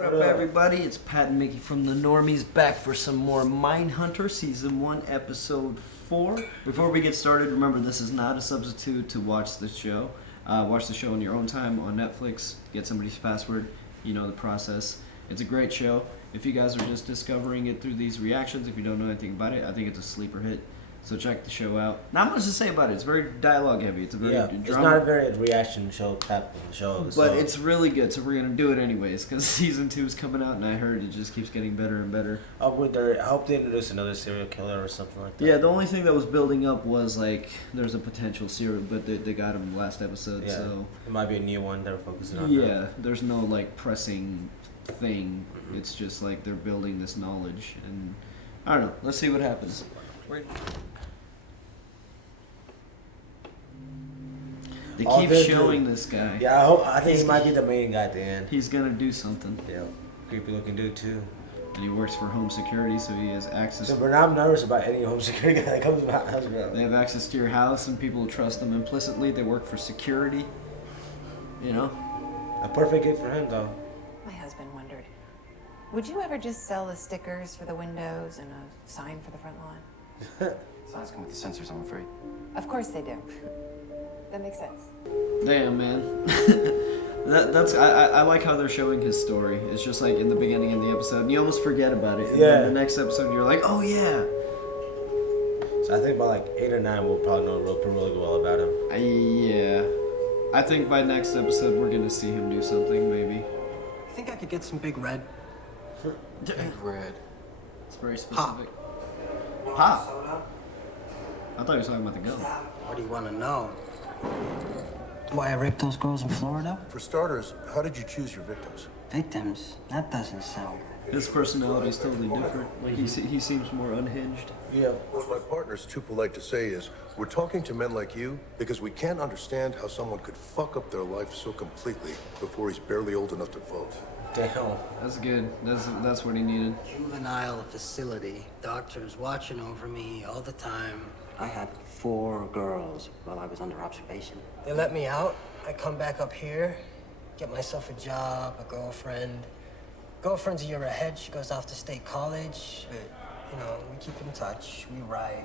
What up, everybody? It's Pat and Mickey from the Normies back for some more Mindhunter Season 1, Episode 4. Before we get started, remember this is not a substitute to watch the show. Watch the show on your own time on Netflix. Get somebody's password. You know the process. It's a great show. If you guys are just discovering it through these reactions, if you don't know anything about it, I think it's a sleeper hit. So check the show out. Not much to say about it. It's very dialogue heavy. It's a very drama. It's not a very reaction show type of show. But it's really good, so we're going to do it anyways, because Season 2 is coming out, and I heard it just keeps getting better and better. I hope they introduce another serial killer or something like that. Yeah, the only thing that was building up was, like, there's a potential serial, but they got him last episode, so... It might be a new one they're focusing on. Yeah, there's no, like, pressing thing. It's just, like, they're building this knowledge, and... I don't know. Let's see what happens. They keep showing this guy. Yeah, I think he might be the main guy at the end. He's gonna do something. Yeah, creepy looking dude too. And he works for home security, so he has access. So, but I'm nervous about any home security guy that comes to my house. They have access to your house, and people trust them implicitly. They work for security. You know. A perfect gift for him, though. My husband wondered, would you ever just sell the stickers for the windows and a sign for the front lawn? Signs come with the sensors, I'm afraid. Of course they do. That makes sense. Damn, man. that's I like how they're showing his story. It's just like in the beginning of the episode, and you almost forget about it. And then the next episode, you're like, oh yeah. So I think by like 8 or 9, we'll probably know really well about him. Yeah. I think by next episode, we're gonna see him do something, maybe. I think I could get some Big Red. Big Red. It's very specific. Pop. I thought you were talking about the gun. What do you want to know? Why I raped those girls in Florida? For starters, how did you choose your victims? Victims? That doesn't sound good. His personality is totally different. Like he seems more unhinged. Yeah. What my partner's too polite to say is, we're talking to men like you because we can't understand how someone could fuck up their life so completely before he's barely old enough to vote. Damn. That's good. That's what he needed. Juvenile facility. Doctors watching over me all the time. I had 4 girls while I was under observation. They let me out. I come back up here, get myself a job, a girlfriend. Girlfriend's a year ahead. She goes off to state college. But, you know, we keep in touch. We write.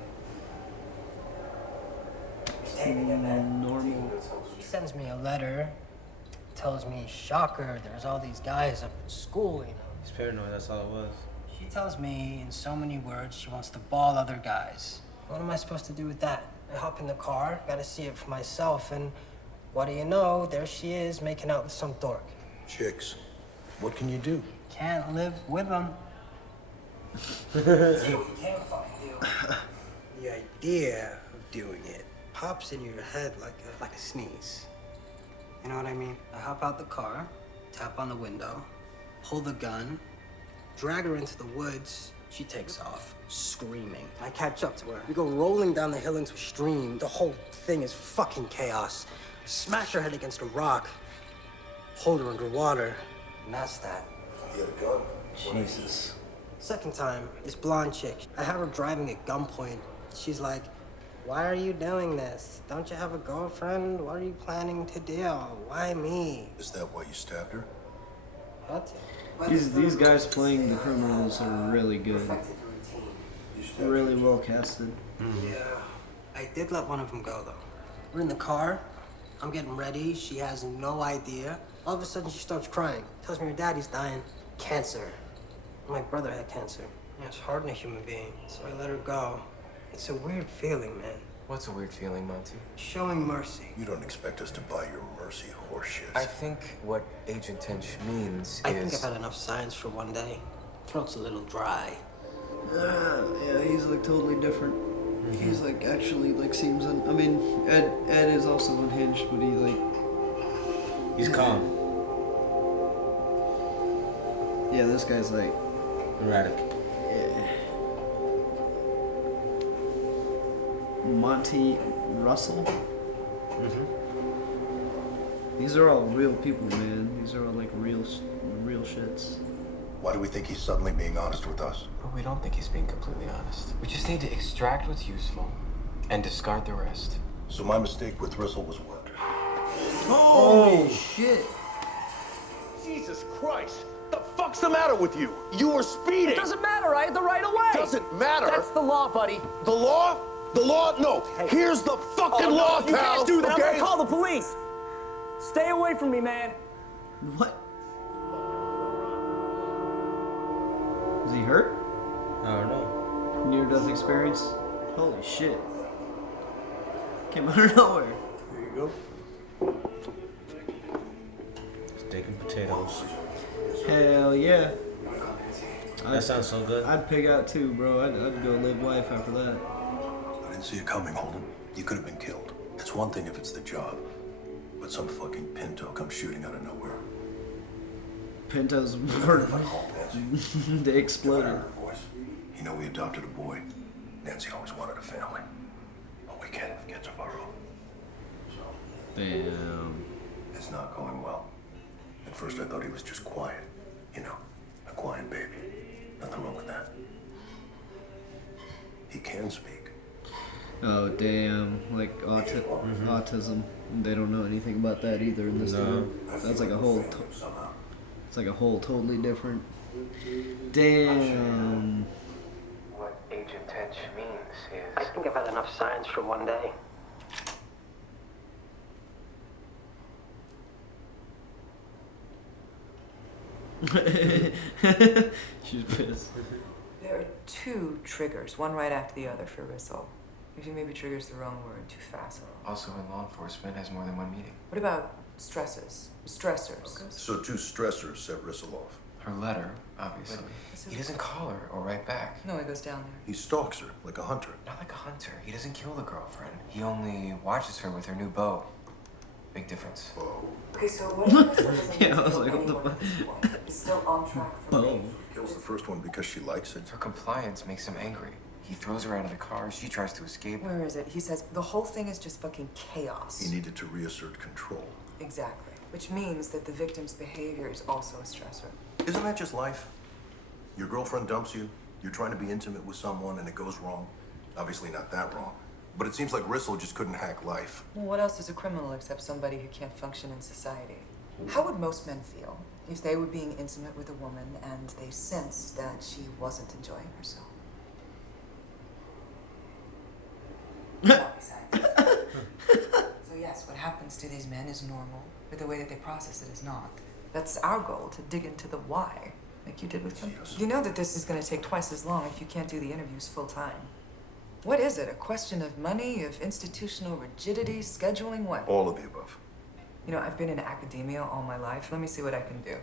Normal. She sends me a letter. Tells me, shocker, there's all these guys up at school, you know. He's paranoid, that's all it was. She tells me in so many words she wants to ball other guys. What am I supposed to do with that? I hop in the car, gotta see it for myself, and what do you know? There she is, making out with some dork. Chicks, what can you do? Can't live with them. See, you can't fucking do. The idea of doing it pops in your head like a sneeze. You know what I mean? I hop out the car, tap on the window, pull the gun, drag her into the woods. She takes off, screaming. I catch up to her. We go rolling down the hill into a stream. The whole thing is fucking chaos. Smash her head against a rock, hold her underwater, and that's that. He had a gun. Jesus. Second time, this blonde chick. I have her driving at gunpoint. She's like, why are you doing this? Don't you have a girlfriend? What are you planning to do? Why me? Is that why you stabbed her? What? These guys playing the criminals are really good. Really well casted. Yeah. I did let one of them go, though. We're in the car. I'm getting ready. She has no idea. All of a sudden, she starts crying. Tells me her daddy's dying. Cancer. My brother had cancer. Yeah, it's hard on a human being. So I let her go. It's a weird feeling, man. What's a weird feeling, Monty? Showing mercy. You don't expect us to buy your mercy horseshit. I think what Agent Tench means I think I've had enough science for one day. Throat's a little dry. Yeah, he's like totally different. He's like actually like seems I mean, Ed is also unhinged, but he like He's calm. Yeah, this guy's like Erratic. yeah. Monty Russell. These are all real people, man. These are all like real shits. Why do we think he's suddenly being honest with us? But we don't think he's being completely honest. We just need to extract what's useful and discard the rest. So my mistake with Russell was what? Holy shit! Jesus Christ! The fuck's the matter with you? You were speeding. It doesn't matter. I had the right of way. Doesn't matter. That's the law, buddy. The law? The law? No. Here's the fucking law, You pal. can't do that. Okay? I'm gonna call the police. Stay away from me, man. What? Is he hurt? I don't know. Near-death experience? Holy shit. Came out of nowhere. There you go. Steak and potatoes. Hell yeah. That sounds so good. I'd pig out too, bro. I'd go live life after that. I didn't see it coming, Holden. You could have been killed. It's one thing if it's the job, but some fucking pinto comes shooting out of nowhere. Pintos were... they exploded. You know, we adopted a boy. Nancy always wanted a family. But we can't have kids of our own. So, Damn. it's not going well. At first I thought he was just quiet. You know, a quiet baby. Nothing wrong with that. He can speak. Oh, damn. Like autism. They don't know anything about that either in this town. That's like a whole... Somehow. It's like a whole totally different... Damn. What Agent Tench means is... I think I've had enough science for one day. She's pissed. There are two triggers, one right after the other for Rissel. If you maybe trigger's the wrong word, too facile. Also in law enforcement has more than one meaning. What about stresses? Stressors. So 2 stressors set Rissel off. Her letter, obviously. He doesn't call her or write back. No, he goes down there. He stalks her like a hunter. Not like a hunter. He doesn't kill the girlfriend. He only watches her with her new beau. Big difference. Okay, so what if Rissel doesn't Yeah, I was kill like, what the anyone at this point? He's still on track for Boom. me. Kills the first one because she likes it. Her compliance makes him angry. He throws her out of the car. She tries to escape. Where is it? He says the whole thing is just fucking chaos. He needed to reassert control. Exactly. Which means that the victim's behavior is also a stressor. Isn't that just life? Your girlfriend dumps you, you're trying to be intimate with someone and it goes wrong. Obviously not that wrong. But it seems like Rissel just couldn't hack life. Well, what else is a criminal except somebody who can't function in society? How would most men feel if they were being intimate with a woman and they sensed that she wasn't enjoying herself? So yes, what happens to these men is normal, but the way that they process it is not. That's our goal, to dig into the why, like you did with Kemper. You know that this is going to take twice as long if you can't do the interviews full time. What is it? A question of money, of institutional rigidity, scheduling, what? All of the above. You know, I've been in academia all my life. Let me see what I can do.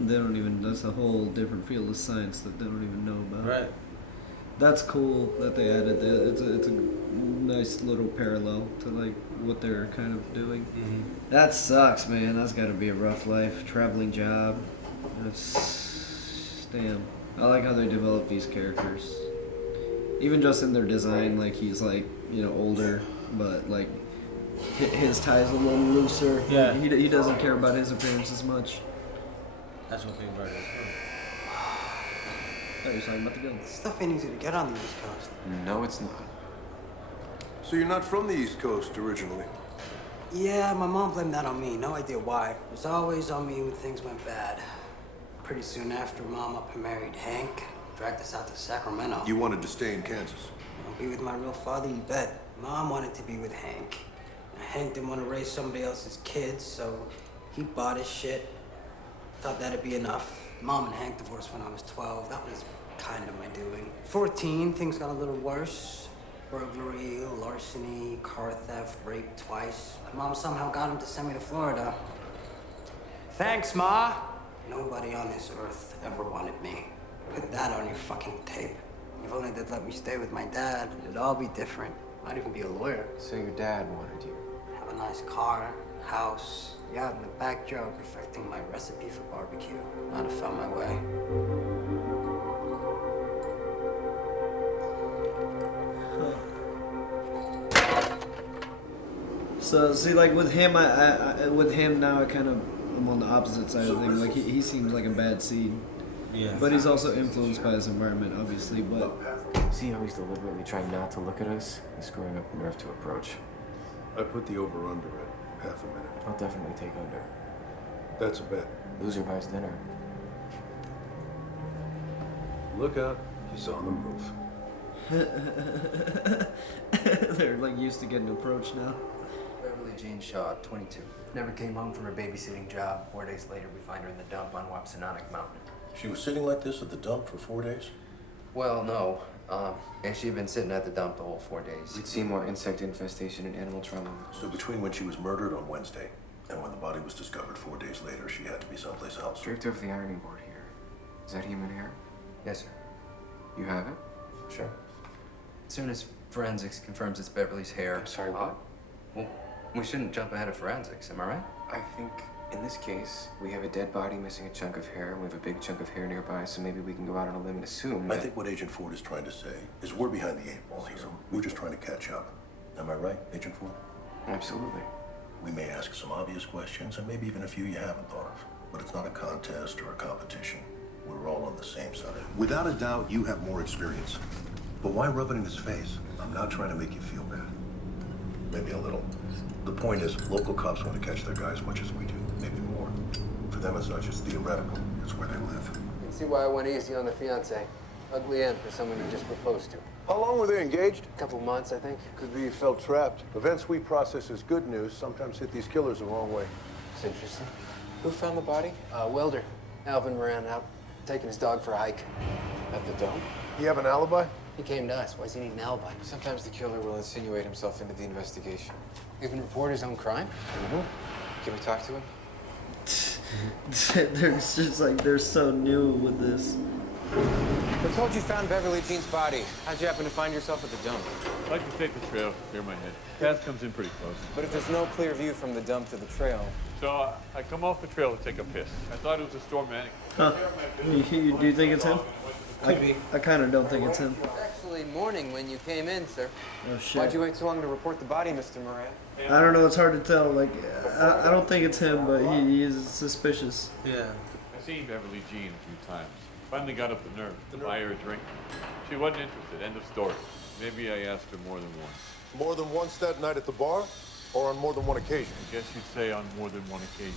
They don't even... That's a whole different field of science that they don't even know about. Right. That's cool that they added that. It's a nice little parallel to like what they're kind of doing. Mm-hmm. That sucks, man. That's got to be a rough life. Traveling job. That's damn. I like how they develop these characters. Even just in their design, like he's like older, but like his tie's a little looser. Yeah. He doesn't care about his appearance as much. That's what people are doing. I thought you were talking about the guns. Stuff ain't easy to get on the East Coast. No, it's not. So you're not from the East Coast originally? Yeah, my mom blamed that on me. No idea why. It was always on me when things went bad. Pretty soon after, Mom up and married Hank. Dragged us out to Sacramento. You wanted to stay in Kansas? Be with my real father, you bet. Mom wanted to be with Hank. Hank didn't want to raise somebody else's kids, so he bought his shit. Thought that'd be enough. Mom and Hank divorced when I was 12. That was kind of my doing. 14, things got a little worse. Burglary, larceny, car theft, rape twice. Mom somehow got him to send me to Florida. Thanks, Ma. Nobody on this earth ever wanted me. Put that on your fucking tape. If only they'd let me stay with my dad, it'd all be different. I'd even be a lawyer. So your dad wanted you. Have a nice car, house. Yeah, in the back job, perfecting my recipe for barbecue. I'd have found my way. So see, like with him, I with him now, I'm on the opposite side of things. Like he seems like a bad seed. Yeah. But he's also influenced by his environment, obviously. But See how he's deliberately trying not to look at us? He's screwing up the nerve to approach. I put the over-under at half a minute. I'll definitely take under. That's a bet. Loser buys dinner. Look out, he's on the move. they're like used to getting approached now. Beverly Jean Shaw, 22. Never came home from her babysitting job. 4 days later, we find her in the dump on Wapsianock Mountain. She was sitting like this at the dump for 4 days? Well, no. And she'd been sitting at the dump the whole 4 days. We'd see more insect infestation and animal trauma. So between when she was murdered on Wednesday and when the body was discovered 4 days later, she had to be someplace else. Draped over the ironing board here. Is that human hair? Yes, sir. You have it? Sure. As soon as forensics confirms it's Beverly's hair. I'm sorry, what? Well, we shouldn't jump ahead of forensics, am I right? I think in this case, we have a dead body missing a chunk of hair, and we have a big chunk of hair nearby, so maybe we can go out on a limb and assume I that... think what Agent Ford is trying to say is we're behind the 8 ball here. We're just trying to catch up. Am I right, Agent Ford? Absolutely. We may ask some obvious questions and maybe even a few you haven't thought of. But it's not a contest or a competition. We're all on the same side. Without a doubt, you have more experience. But why rub it in his face? I'm not trying to make you feel bad. Maybe a little. The point is, local cops want to catch their guy as much as we do, maybe more. For them, it's not just theoretical, it's where they live. You can see why I went easy on the fiance. Ugly end for someone who just proposed to. How long were they engaged? A couple months, I think. Could be you felt trapped. Events we process as good news sometimes hit these killers the wrong way. It's interesting. Who found the body? Welder. Alvin Moran out taking his dog for a hike. At the dump? You have an alibi? He came to us. Why does he need an alibi? Sometimes the killer will insinuate himself into the investigation. Even report his own crime? Can we talk to him? They're just like, they're so new with this. We're told you found Beverly Jean's body. How'd you happen to find yourself at the dump? I like to take the trail, clear my head. Path comes in pretty close. But if there's no clear view from the dump to the trail... So I come off the trail to take a piss. I thought it was a storm manic. Huh. Do you think it's him? I kind of don't think it's him. Actually, morning when you came in, sir. Oh shit. Why'd you wait so long to report the body, Mr. Moran? I don't know. It's hard to tell. Like, I don't think it's him, but he is suspicious. Yeah. I seen Beverly Jean a few times. Finally got up the nerve to buy her a drink. She wasn't interested. End of story. Maybe I asked her more than once. More than once that night at the bar? Or on more than one occasion? I guess you'd say on more than one occasion.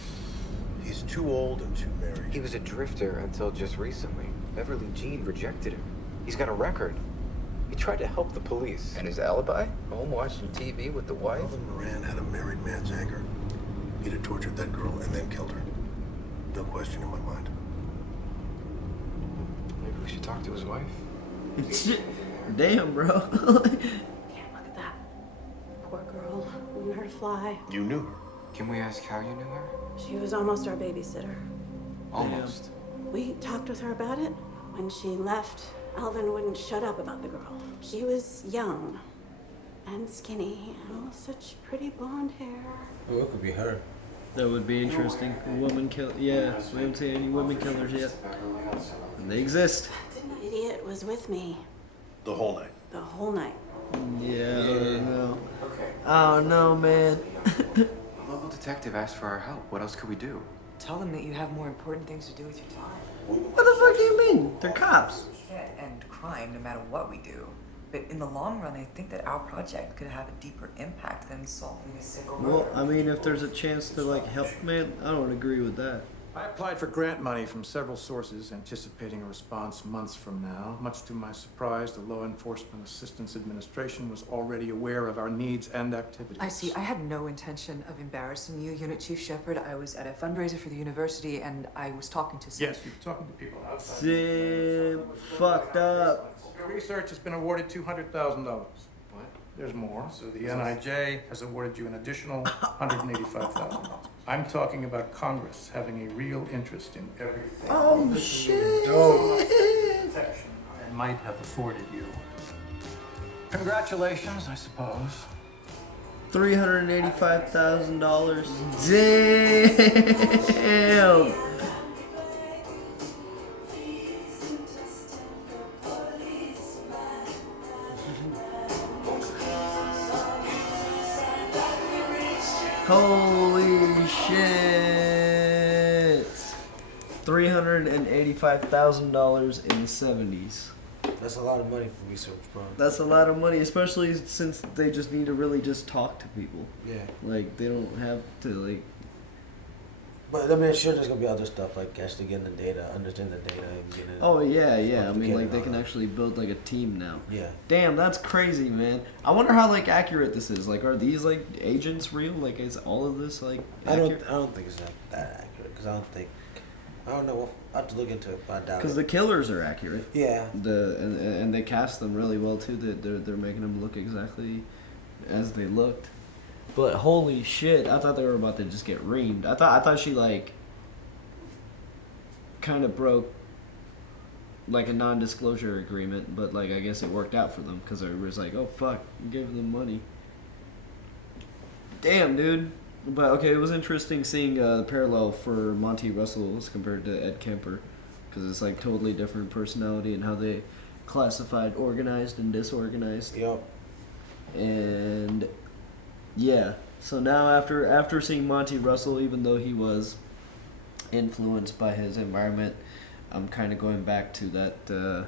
He's too old and too married. He was a drifter until just recently. Beverly Jean rejected him. He's got a record. He tried to help the police. And his alibi? Home watching TV with the wife? Alvin Moran had a married man's anger. He'd have tortured that girl and then killed her. No question in my mind. Maybe we should talk to his wife. Damn, bro. Can't look at that. Poor girl. Learned her to fly. You knew her. Can we ask how you knew her? She was almost our babysitter. Almost. We talked with her about it. When she left, Alvin wouldn't shut up about the girl. She was young and skinny and with such pretty blonde hair. Well, it could be her. That would be interesting. Woman kill. Yeah, we haven't seen any women killers yet. And they exist. That idiot was with me The whole night. the whole night. Yeah, I don't know. Oh no, man. The local detective asked for our help. What else could we do? Tell them that you have more important things to do with your time. What the fuck do you mean? They're cops. We can't end crime no matter what we do. But in the long run, I think that our project could have a deeper impact than solving a single murder. Well, I mean, if there's a chance to like help, man, I don't agree with that. I applied for grant money from several sources, anticipating a response months from now. Much to my surprise, the Law Enforcement Assistance Administration was already aware of our needs and activities. I see. I had no intention of embarrassing you, Unit Chief Shepard. I was at a fundraiser for the university, and I was talking to some... Yes, you're talking to people outside. Sim fucked up. Your research has been awarded $200,000. What? There's more. So the NIJ has awarded you an additional $185,000. I'm talking about Congress having a real interest in everything. Oh shit! Protection I might have afforded you. Congratulations, I suppose. $385,000. Damn. Holy shit. $385,000 in the 70s. That's a lot of money for research, bro. That's a lot of money, especially since they just need to really just talk to people. Yeah. Like, they don't have to, like... But, I mean, sure, there's going to be other stuff, like actually getting the data, understanding the data, and getting Oh, yeah. I mean, like, they can actually build, like, a team now. Yeah. Damn, that's crazy, man. I wonder how, like, accurate this is. Like, are these, like, agents real? Like, is all of this, like, accurate? I don't think it's that accurate, because I don't know. I have to look into it, but I doubt it. Because the killers are accurate. Yeah. And they cast them really well too. That they're making them look exactly as they looked. But holy shit, I thought they were about to just get reamed. I thought she like kind of broke like a non-disclosure agreement, but like I guess it worked out for them because it was like, oh fuck, give them money. Damn, dude. But okay, it was interesting seeing the parallel for Monty Russell as compared to Ed Kemper, because it's like totally different personality and how they classified organized and disorganized. Yep. And yeah, so now after seeing Monty Russell, even though he was influenced by his environment, I'm kind of going back to that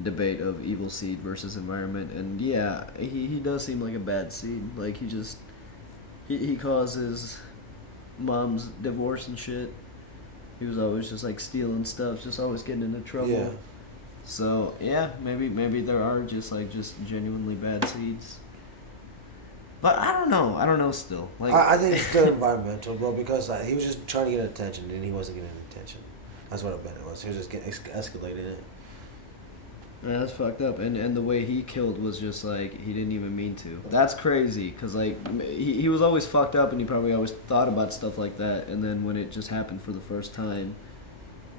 debate of evil seed versus environment. And yeah, he does seem like a bad seed. Like he causes mom's divorce and shit. He was always just like stealing stuff, just always getting into trouble. Yeah. So yeah, maybe there are just genuinely bad seeds. But I don't know still. Like I think it's still environmental, bro, because he was just trying to get attention and he wasn't getting attention. That's what I bet it was. He was just getting escalated it. Yeah, that's fucked up. And the way he killed was just like, he didn't even mean to. That's crazy, because like, he was always fucked up and he probably always thought about stuff like that. And then when it just happened for the first time,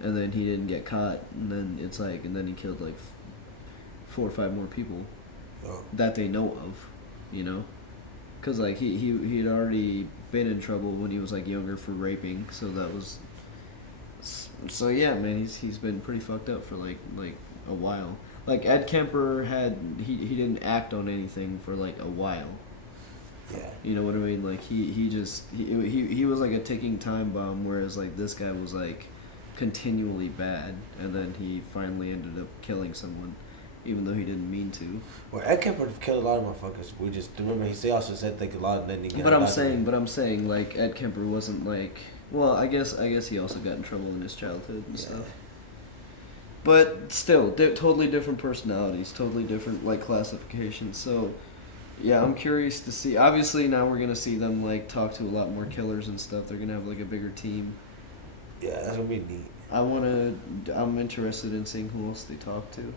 and then he didn't get caught, and then it's like, and then he killed like 4 or 5 more people that they know of, you know? Because like, he had already been in trouble when he was like younger for raping, so that was... So yeah, man, he's been pretty fucked up for like a while. Like Ed Kemper he didn't act on anything for like a while. Yeah. You know what I mean? Like he was like a ticking time bomb, whereas like this guy was like continually bad, and then he finally ended up killing someone, even though he didn't mean to. Well, Ed Kemper killed a lot of motherfuckers. We just remember he also said like a lot of them didn't get. But I'm saying like Ed Kemper wasn't like. Well, I guess he also got in trouble in his childhood and stuff. But still, totally different personalities, totally different like classifications. So, yeah, I'm curious to see. Obviously, now we're gonna see them like talk to a lot more killers and stuff. They're gonna have like a bigger team. Yeah, that's gonna be neat. I'm interested in seeing who else they talk to.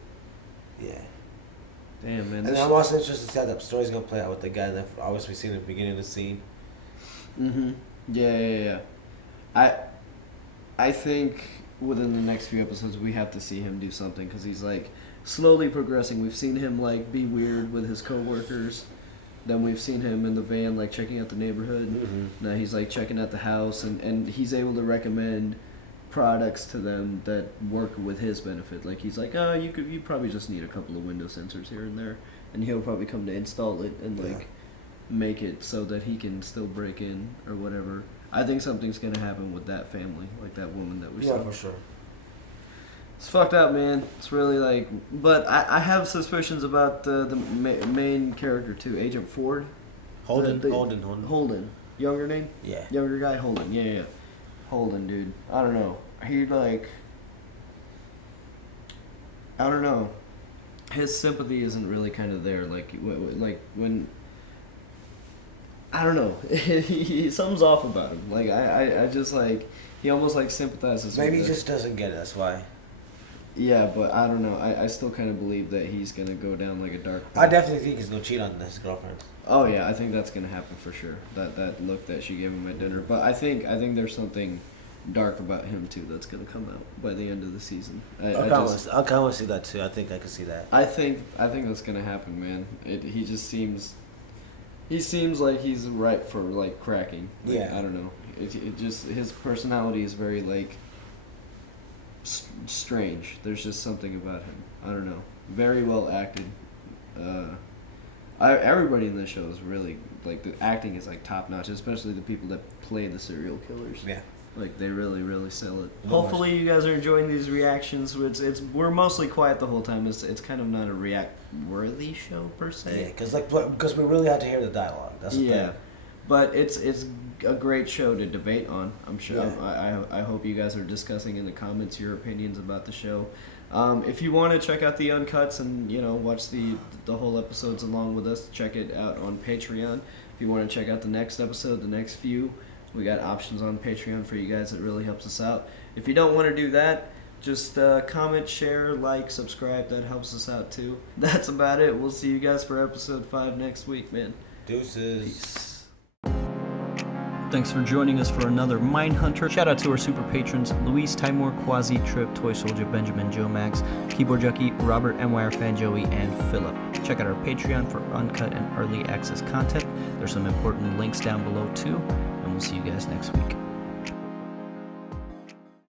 Yeah. Damn, man. And I'm also interested to see how the story's gonna play out with the guy that obviously we seen in the beginning of the scene. Mhm. Yeah. I think within the next few episodes we have to see him do something, because he's like slowly progressing. We've seen him like be weird with his coworkers. Then we've seen him in the van like checking out the neighborhood. Mm-hmm. Now he's like checking out the house, and he's able to recommend products to them that work with his benefit. Like he's like, oh, you probably just need a couple of window sensors here and there, and he'll probably come to install it and like make it so that he can still break in or whatever. I think something's gonna happen with that family, like that woman that we saw. Yeah, for sure. It's fucked up, man. It's really like, but I have suspicions about the main character too, Agent Ford. Holden. Younger name? Yeah. Younger guy, Holden. Yeah. Holden, dude. I don't know. He like, I don't know. His sympathy isn't really kind of there. Like when. I don't know. Something's off about him. Like I just like, he almost like sympathizes. Maybe with he just doesn't get it. That's why. Yeah, but I don't know. I still kind of believe that he's gonna go down like a dark path. I definitely think he's gonna cheat on his girlfriend. Oh yeah, I think that's gonna happen for sure. That look that she gave him at dinner. But I think there's something dark about him too that's gonna come out by the end of the season. I kind of want to see that too. I think I can see that. I think that's gonna happen, man. He just seems. He seems like he's ripe for like cracking. Like, yeah. I don't know. It just, his personality is very like strange. There's just something about him. I don't know. Very well acted. Everybody in this show is really like, the acting is like top notch, especially the people that play the serial killers. Yeah. Like they really sell it. No Hopefully you guys are enjoying these reactions. We're mostly quiet the whole time. It's kind of not a react-worthy show per se. Yeah, because we really had to hear the dialogue. That's the thing. But it's a great show to debate on. I'm sure. Yeah. I hope you guys are discussing in the comments your opinions about the show. If you want to check out the uncuts and watch the whole episodes along with us, check it out on Patreon. If you want to check out the next episode, the next few, we got options on Patreon for you guys. It really helps us out. If you don't want to do that, just comment, share, like, subscribe. That helps us out too. That's about it. We'll see you guys for episode 5 next week, man. Deuces. Peace. Thanks for joining us for another Mindhunter. Shout out to our super patrons, Luis, Timor, Quasi, Trip, Toy Soldier, Benjamin, Joe Max, Keyboard Jockey, Robert, MYR Fan Joey, and Philip. Check out our Patreon for uncut and early access content. There's some important links down below too, and we'll see you guys next week.